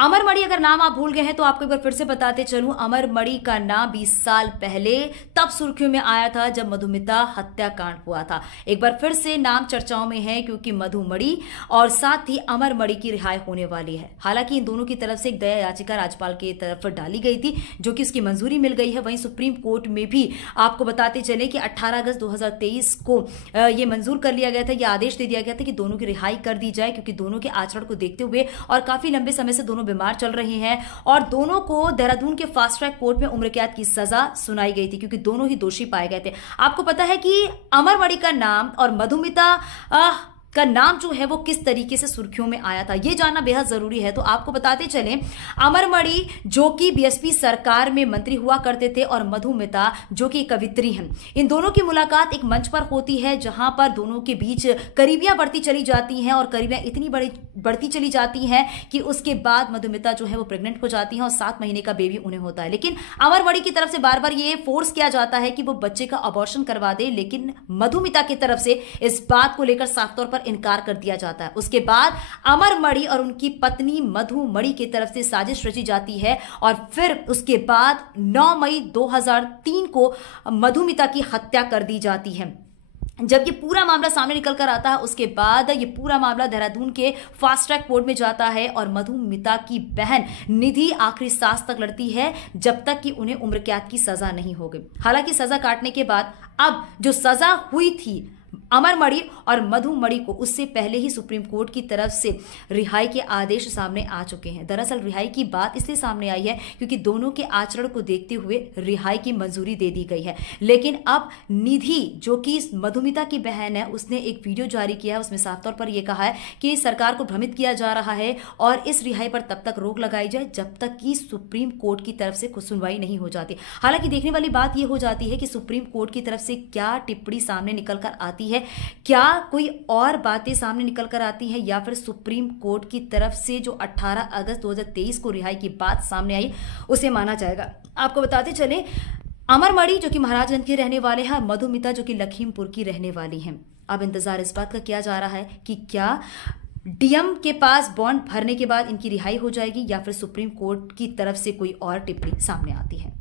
अमरमणि अगर नाम आप भूल गए हैं तो आपको एक बार फिर से बताते चलूं, अमरमणि का नाम 20 साल पहले तब सुर्खियों में आया था जब मधुमिता हत्याकांड हुआ था। एक बार फिर से नाम चर्चाओं में है क्योंकि मधुमणि और साथ ही अमरमणि की रिहाई होने वाली है। हालांकि इन दोनों की तरफ से एक दया याचिका राज्यपाल की तरफ डाली गई थी जो कि उसकी मंजूरी मिल गई है। वहीं सुप्रीम कोर्ट में भी आपको बताते चले कि 18 अगस्त 2023 को यह मंजूर कर लिया गया था, यह आदेश दे दिया गया था कि दोनों की रिहाई कर दी जाए क्योंकि दोनों के आचरण को देखते हुए और काफी लंबे समय से दोनों बीमार चल रहे हैं और दोनों को देहरादून के फास्ट ट्रैक कोर्ट में उम्र कैद की सजा सुनाई गई थी क्योंकि दोनों ही दोषी पाए गए थे। आपको पता है कि अमरमणि का नाम और मधुमिता का नाम जो है वो किस तरीके से सुर्खियों में आया था, ये जानना बेहद जरूरी है। तो आपको बताते चलें, अमरमणि जो कि बीएसपी सरकार में मंत्री हुआ करते थे और मधुमिता जो कि कवित्री हैं, इन दोनों की मुलाकात एक मंच पर होती है जहां पर दोनों के बीच करीबियां बढ़ती चली जाती हैं और करीबियां इतनी बढ़ती चली जाती हैं कि उसके बाद मधुमिता जो है वो प्रेग्नेंट हो जाती हैं और 7 महीने का बेबी उन्हें होता है। लेकिन अमरमणि की तरफ से बार बार ये फोर्स किया जाता है कि वो बच्चे का अबॉर्शन करवा दे, लेकिन मधुमिता की तरफ से इस बात को लेकर साफ तौर पर इनकार कर दिया जाता है। उसके बाद अमरमणि और उनकी पत्नी मधुमणि की तरफ से साजिश रची जाती है और फिर उसके बाद 9 मई 2003 को मधुमिता की हत्या कर दी जाती है। जब ये पूरा मामला सामने निकल कर आता है उसके बाद ये पूरा मामला देहरादून के फास्ट ट्रैक कोर्ट में जाता है और मधुमिता की बहन निधि आखिरी सांस तक लड़ती है जब तक कि उन्हें उम्र कैद की सजा नहीं हो गई। हालांकि सजा काटने के बाद अब जो सजा हुई थी अमरमणि और मधुमणि को, उससे पहले ही सुप्रीम कोर्ट की तरफ से रिहाई के आदेश सामने आ चुके हैं। दरअसल रिहाई की बात इसलिए सामने आई है क्योंकि दोनों के आचरण को देखते हुए रिहाई की मंजूरी दे दी गई है। लेकिन अब निधि जो कि मधुमिता की बहन है, उसने एक वीडियो जारी किया है, उसमें साफ तौर पर यह कहा है कि सरकार को भ्रमित किया जा रहा है और इस रिहाई पर तब तक रोक लगाई जाए जब तक कि सुप्रीम कोर्ट की तरफ से कुछ सुनवाई नहीं हो जाती। हालांकि देखने वाली बात यह हो जाती है कि सुप्रीम कोर्ट की तरफ से क्या टिप्पणी सामने निकल कर आती है, क्या कोई और बातें सामने निकल कर आती है या फिर सुप्रीम कोर्ट की तरफ से जो 18 अगस्त 2023 को रिहाई की बात सामने आई उसे माना जाएगा। आपको बताते चले, अमरमणि जो कि महाराजगंज के रहने वाले हैं, मधुमिता जो कि लखीमपुर की रहने वाली हैं। अब इंतजार इस बात का किया जा रहा है कि क्या डीएम के पास बॉन्ड भरने के बाद इनकी रिहाई हो जाएगी या फिर सुप्रीम कोर्ट की तरफ से कोई और टिप्पणी सामने आती है।